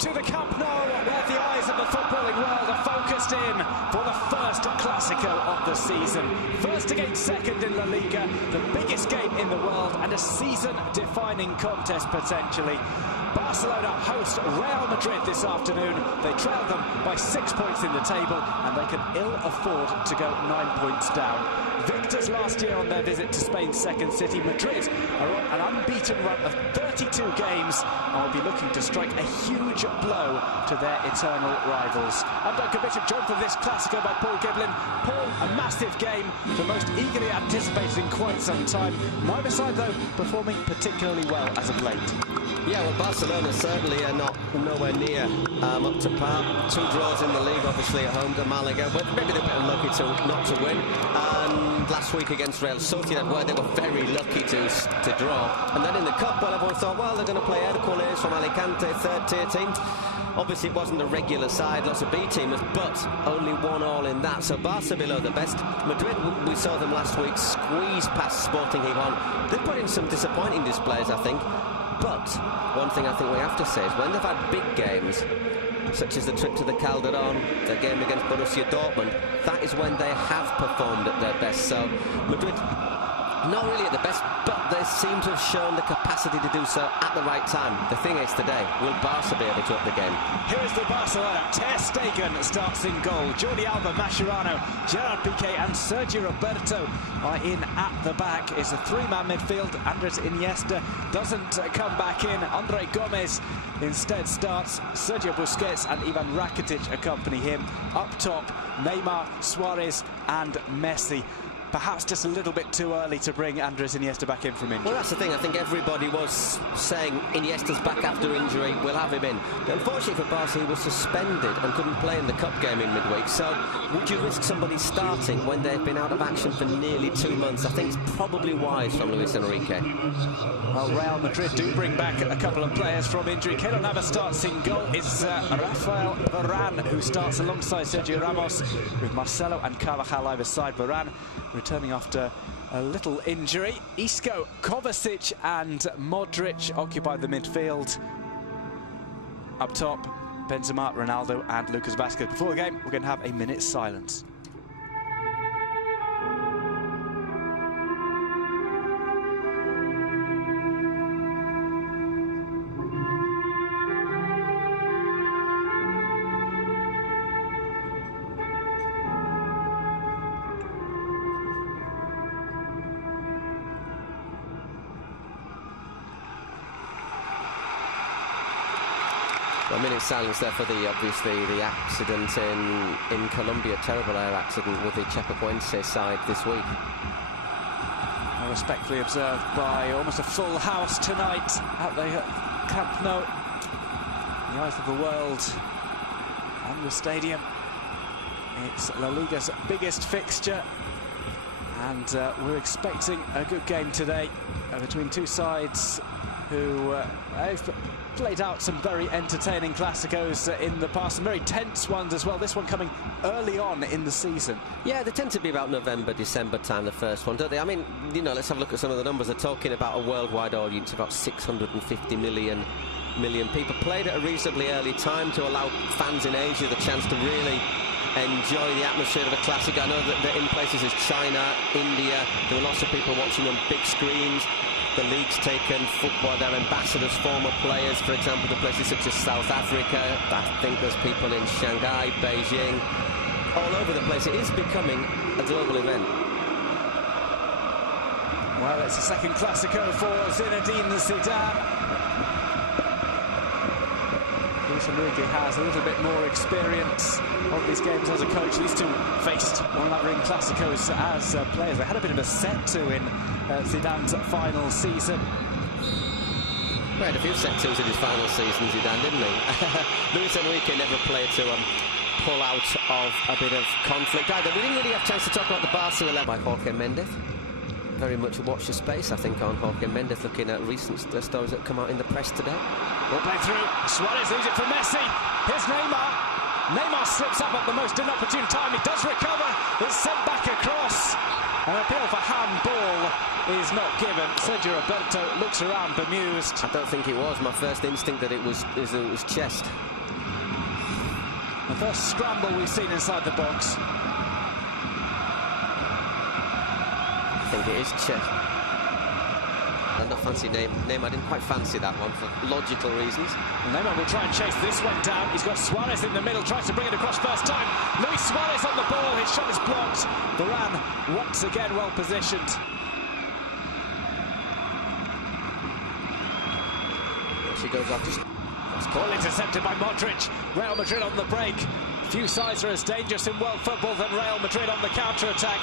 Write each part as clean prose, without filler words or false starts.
to the Camp Nou, where the eyes of the footballing world are focused in for the first Clásico of the season. First against second in La Liga, the biggest game in the world and a season-defining contest potentially. Barcelona host Real Madrid this afternoon. They trail them by 6 points in the table and they can ill afford to go 9 points down. Victors last year on their visit to Spain's second city, Madrid are on an unbeaten run of 32 games and will be looking to strike a huge blow to their eternal rivals. I'm Duncan Bishop, joined for this Clásico by Paul Giblin. Paul, a massive game, the most eagerly anticipated in quite some time. Neither side, though, performing particularly well as of late. Yeah, well, Barcelona certainly are nowhere near up to par. 2 draws in the league, obviously at home to Malaga, but maybe they're a bit unlucky not to win. And last week against Real Sociedad, where they were very lucky to draw. And then in the Cup, well, everyone thought, well, they're going to play Hércules from Alicante, third-tier team. Obviously, it wasn't a regular side, lots of B-teamers, but only 1-1 in that. So Barca below the best. Madrid, we saw them last week squeeze past Sporting Gijón. They put in some disappointing displays, I think. But one thing I think we have to say is when they've had big games, such as the trip to the Calderón, the game against Borussia Dortmund, that is when they have performed at their best. So Madrid, not really at the best, but they seem to have shown the capacity to do so at the right time. The thing is today, will Barca be able to up the game? Here is the Barcelona. Ter Stegen starts in goal. Jordi Alba, Mascherano, Gerard Piqué and Sergio Roberto are in at the back. It's a 3-man midfield. Andres Iniesta doesn't come back in. Andre Gomez instead starts. Sergio Busquets and Ivan Rakitic accompany him. Up top, Neymar, Suarez and Messi. Perhaps just a little bit too early to bring Andres Iniesta back in from injury. Well, that's the thing. I think everybody was saying Iniesta's back after injury, we'll have him in. But unfortunately for Barca, he was suspended and couldn't play in the Cup game in midweek. So would you risk somebody starting when they've been out of action for nearly 2 months? I think it's probably wise from Luis Enrique. Well, Real Madrid do bring back a couple of players from injury. Keylor Navas starts in goal. It's Rafael Varane who starts alongside Sergio Ramos, with Marcelo and Carvajal either side. Varane returning after a little injury. Isco, Kovacic and Modric occupy the midfield. Up top, Benzema, Ronaldo and Lucas Vázquez. Before the game, we're going to have a minute's silence. Well, a minute's silence there for obviously the accident in Colombia, terrible air accident with the Chapecoense side this week. Respectfully observed by almost a full house tonight at the Camp Nou. The eyes of the world on the stadium. It's La Liga's biggest fixture, and we're expecting a good game today between two sides who have played out some very entertaining Clásicos in the past, some very tense ones as well. This one coming early on in the season. Yeah, they tend to be about November, December time, the first one, don't they? I mean, you know, let's have a look at some of the numbers. They're talking about a worldwide audience, about 650 million people. Played at a reasonably early time to allow fans in Asia the chance to really enjoy the atmosphere of a classic. I know that in places as China, India, there were lots of people watching on big screens. The league's taken football, their ambassadors, former players, for example, to places such as South Africa. I think there's people in Shanghai, Beijing, all over the place. It is becoming a global event. Well, it's a second Clásico for Zinedine Zidane. Luis Enrique has a little bit more experience of these games as a coach. These two faced one another in Clásicos as players. They had a bit of a set-to in Zidane's final season. He had a few set-tos in his final season, Zidane, didn't he? Luis Enrique never played to pull out of a bit of conflict either. We didn't really have a chance to talk about the Barca 11 by Jorge Mendes. Very much a watch the space, I think, on Jorge Mendes, looking at recent stories that come out in the press today. Ball play through. Suarez leaves it for Messi. Here's Neymar. Neymar slips up at the most inopportune time. He does recover. It's sent back across. An appeal for handball is not given. Sergio Roberto looks around bemused. I don't think it was. My first instinct that it was chest. First scramble we've seen inside the box. I think it is Chet. Not fancy name. I didn't quite fancy that one for logical reasons. Neymar will try and chase this one down. He's got Suarez in the middle, tries to bring it across first time. Luis Suarez on the ball, his shot is blocked. Varane once again well positioned. She goes off. Ball intercepted by Modric. Real Madrid on the break. Few sides are as dangerous in world football than Real Madrid on the counter-attack.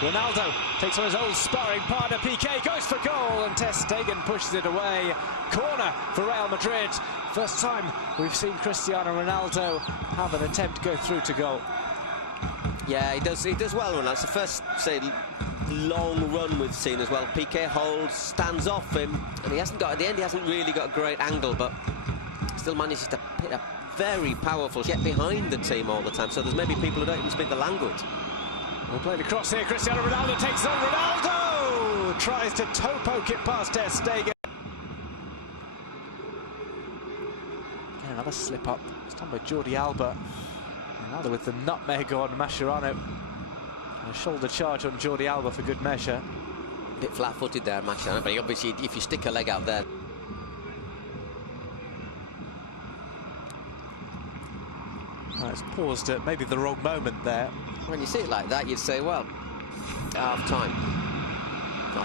Ronaldo takes on his old sparring partner. Piqué goes for goal and Ter Stegen pushes it away. Corner for Real Madrid. First time we've seen Cristiano Ronaldo have an attempt go through to goal. Yeah, he does well, Ronaldo. It's the first, say, long run we've seen as well. Piqué holds, stands off him, and he hasn't got, at the end, he hasn't really got a great angle, but still manages to hit a very powerful, get behind the team all the time. So there's maybe people who don't even speak the language. We'll play the cross here. Cristiano Ronaldo takes on Ronaldo! Tries to toe poke it past Ter Stegen. Again, another slip up. It's done by Jordi Alba. Ronaldo with the nutmeg on Mascherano. And a shoulder charge on Jordi Alba for good measure. A bit flat-footed there, Mascherano, but obviously if you stick a leg out there. Oh, it's paused at maybe the wrong moment there. When you see it like that, you'd say, well, half time.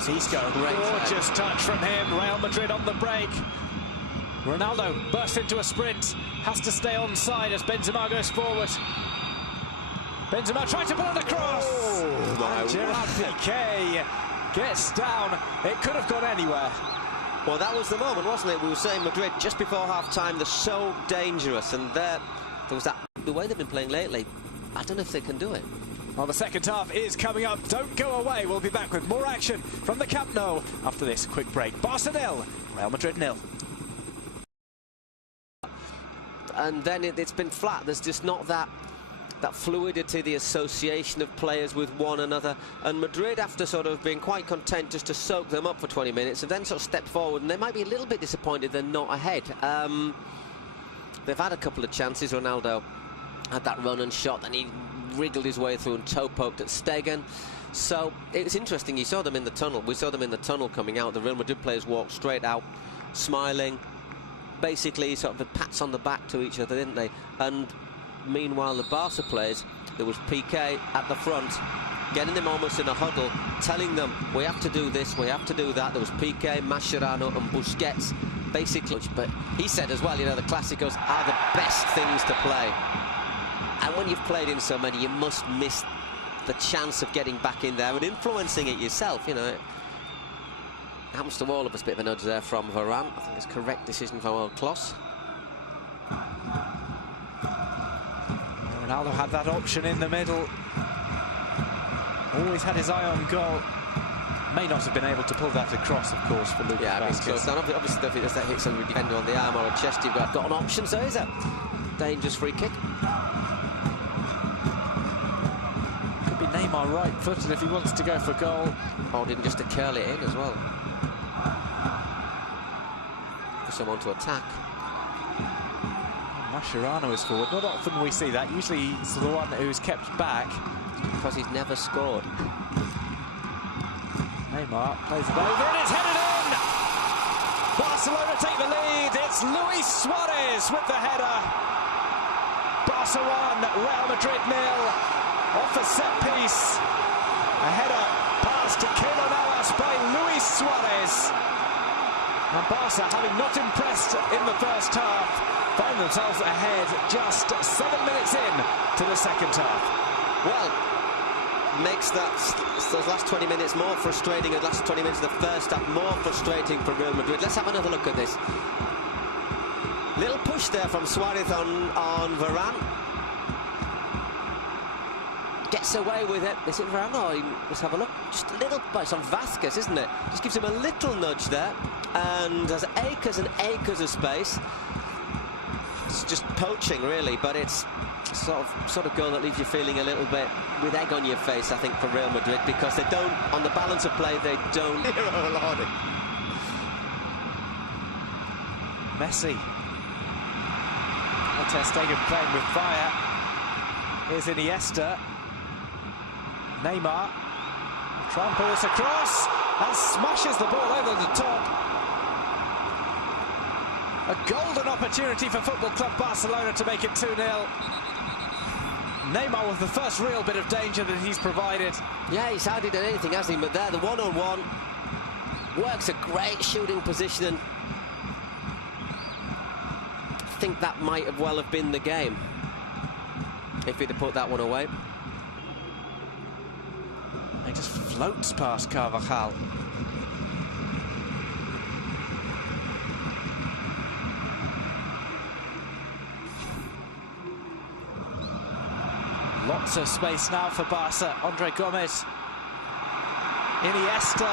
He's got a gorgeous touch from him. Real Madrid on the break. Ronaldo bursts into a sprint. Has to stay onside as Benzema goes forward. Benzema trying to put it across. Oh, and Gerard Piqué gets down. It could have gone anywhere. Well, that was the moment, wasn't it? We were saying Madrid just before half-time, they're so dangerous, and there was that, the way they've been playing lately, I don't know if they can do it. Well, the second half is coming up. Don't go away. We'll be back with more action from the Camp Nou after this quick break. Barca 0, Real Madrid 0. And then it's been flat. There's just not that fluidity, the association of players with one another. And Madrid, after sort of being quite content just to soak them up for 20 minutes, have then sort of stepped forward, and they might be a little bit disappointed they're not ahead. They've had a couple of chances. Ronaldo had that run and shot, then he wriggled his way through and toe-poked at Stegen. So it's interesting, you saw them in the tunnel. We saw them in the tunnel coming out. The Real Madrid players walked straight out, smiling. Basically, sort of pats on the back to each other, didn't they? And meanwhile, the Barca players, there was Piqué at the front, getting them almost in a huddle, telling them, we have to do this, we have to do that. There was Piqué, Mascherano and Busquets, basically. But he said as well, you know, the Clásicos are the best things to play. And when you've played in so many, you must miss the chance of getting back in there and influencing it yourself, you know. It happens to all of us. Bit of a nudge there from Varane. I think it's a correct decision from old Kloss. Ronaldo had that option in the middle. Always had his eye on goal. May not have been able to pull that across, of course, for Lucas Vázquez. So obviously, if it does that hit somebody defender on the arm or a chest, you've got an option. So is a dangerous free kick. Could be Neymar right-footed if he wants to go for goal. Or didn't just to curl it in as well. For someone to attack. Mascherano is forward. Not often we see that. Usually he's the one who's kept back. Because he's never scored. Neymar plays it over and it's headed in! Barcelona take the lead. It's Luis Suarez with the header. Barca 1, Real Madrid 0. Off a set piece. A header pass to Keylor Navas by Luis Suarez. And Barca, having not impressed in the first half, found themselves ahead just 7 minutes in to the second half. Well, makes those last 20 minutes more frustrating, and last 20 minutes of the first half more frustrating for Real Madrid. Let's have another look at this. Little push there from Suarez on Varane. Gets away with it. Is it Varane? Oh, let's have a look. Just a little, but it's on Vázquez, isn't it? Just gives him a little nudge there, and there's acres and acres of space. It's just poaching, really, but it's sort of goal that leaves you feeling a little bit with egg on your face, I think, for Real Madrid, because they don't, on the balance of play, they don't. Messi. Ter Stegen playing with fire. Here's Iniesta. Neymar tramples across and smashes the ball over the top. A golden opportunity for Football Club Barcelona to make it 2-0. Neymar with the first real bit of danger that he's provided. Yeah, he's hardly done anything, hasn't he? But there, the one-on-one works a great shooting position, and I think that might have well have been the game if he'd have put that one away. He just floats past Carvajal. Lots of space now for Barca. Andre Gomez. Iniesta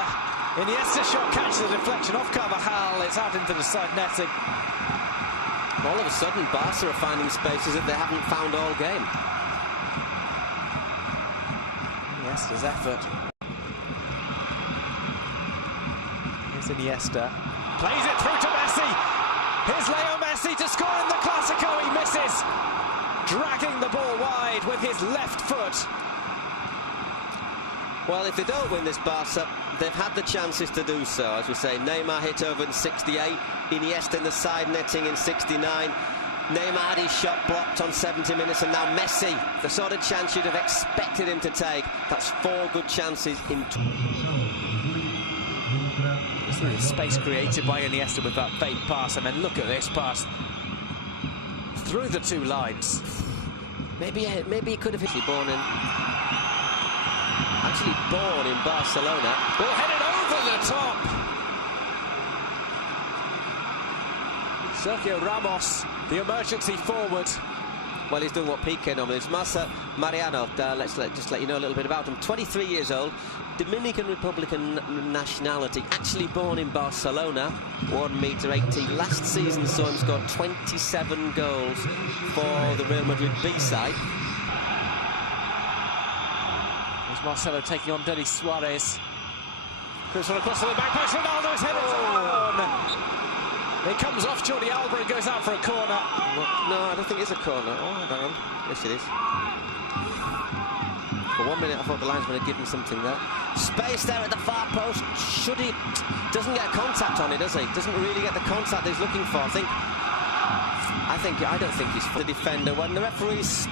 shot catches the deflection off Carvajal. It's out into the side netting. All of a sudden, Barca are finding spaces that they haven't found all game. Iniesta's effort. Here's Iniesta. Plays it through to Messi. Here's Leo Messi to score in the Clásico. He misses. Dragging the ball wide with his left foot. Well, if they don't win this, Barca, they've had the chances to do so. As we say, Neymar hit over in 68, Iniesta in the side netting in 69. Neymar had his shot blocked on 70 minutes, and now Messi, the sort of chance you'd have expected him to take. That's 4 good chances in... Through the space created by Iniesta with that fake pass, and then look at this pass through the 2 lines. Maybe he could have actually born in Barcelona. Ball headed over the top. Sergio Ramos, the emergency forward. Well, he's doing what Piqué normally does. Marcel Mariano, let's just let you know a little bit about him. 23 years old, Dominican Republican nationality, actually born in Barcelona, 1 metre 80. Last season saw him score 27 goals for the Real Madrid B side. There's Marcelo taking on Denis Suarez. Chris one across to the back post. Ronaldo's headed down. It comes off Jordi Alba and goes out for a corner. No, I don't think it's a corner. Oh, hang on. Yes, it is. For 1 minute, I thought the linesman had given something there. Space there at the far post. Should he? Doesn't get contact on it, does he? Doesn't really get the contact he's looking for. I don't think he's the defender. When the referees...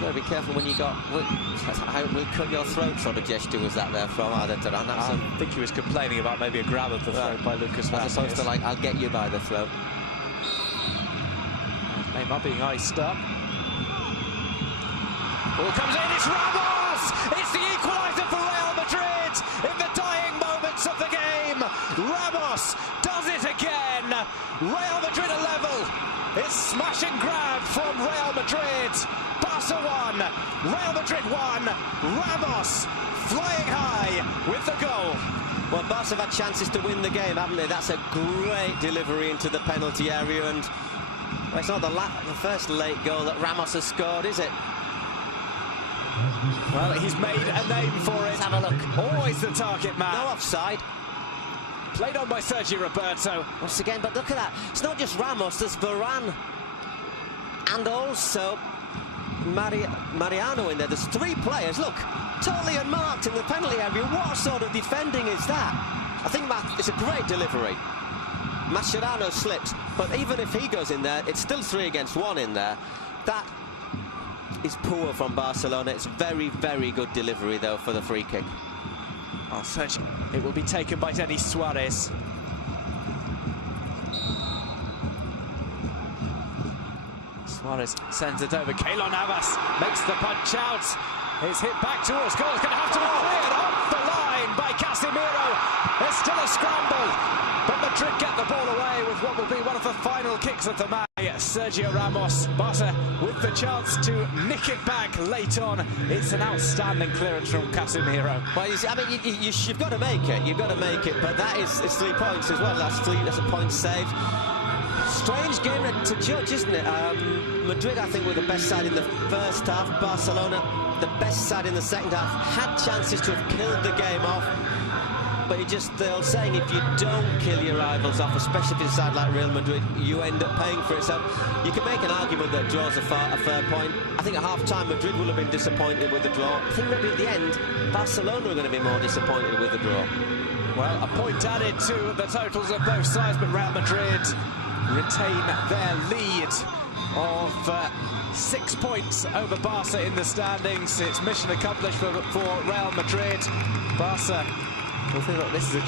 You've got to be careful when you got... I will cut your throat sort of gesture was that there from? I think he was complaining about maybe a grab of the throat by Lucas Vázquez. As opposed to like, I'll get you by the throat. Neymar being iced up. Ball comes in, it's Ramos! It's the equaliser for Real Madrid in the dying moments of the game. Ramos does it again. Real Madrid are level. It's smash and grab from Real Madrid. Barca 1, Real Madrid 1. Ramos flying high with the goal. Well, Barca have had chances to win the game, haven't they? That's a great delivery into the penalty area, and well, it's not the first late goal that Ramos has scored, is it? Well, he's made a name for it. Let's have a look. Always the target man. No offside. Played on by Sergio Roberto. Once again, but look at that. It's not just Ramos, there's Varane. And also Mariano in there. There's 3 players. Look, totally unmarked in the penalty area. What sort of defending is that? I think it's a great delivery. Mascherano slips, but even if he goes in there, it's still 3 against 1 in there. That is poor from Barcelona. It's very, very good delivery, though, for the free kick. Oh, it will be taken by Denis Suarez. Suarez sends it over. Keylor Navas makes the punch out. It's hit back towards goal. It's going to have to be cleared off the line by Casemiro. There's still a scramble, but Madrid get the ball away with what will be one of the final kicks of the match. Sergio Ramos, Barca with the chance to nick it back late on. It's an outstanding clearance from Casemiro. Well, I mean, you've got to make it. You've got to make it, but it's 3 points as well. That's a point saved. Strange game to judge, isn't it? Madrid, I think, were the best side in the first half. Barcelona, the best side in the second half. Had chances to have killed the game off. but the old saying, if you don't kill your rivals off, especially if it's a side like Real Madrid, you end up paying for it. So you can make an argument that draws a fair point. I think at half-time, Madrid will have been disappointed with the draw. I think maybe at the end, Barcelona are going to be more disappointed with the draw. Well, a point added to the totals of both sides, but Real Madrid retain their lead of 6 points over Barca in the standings. It's mission accomplished for Real Madrid. Barca, I think, look, this is a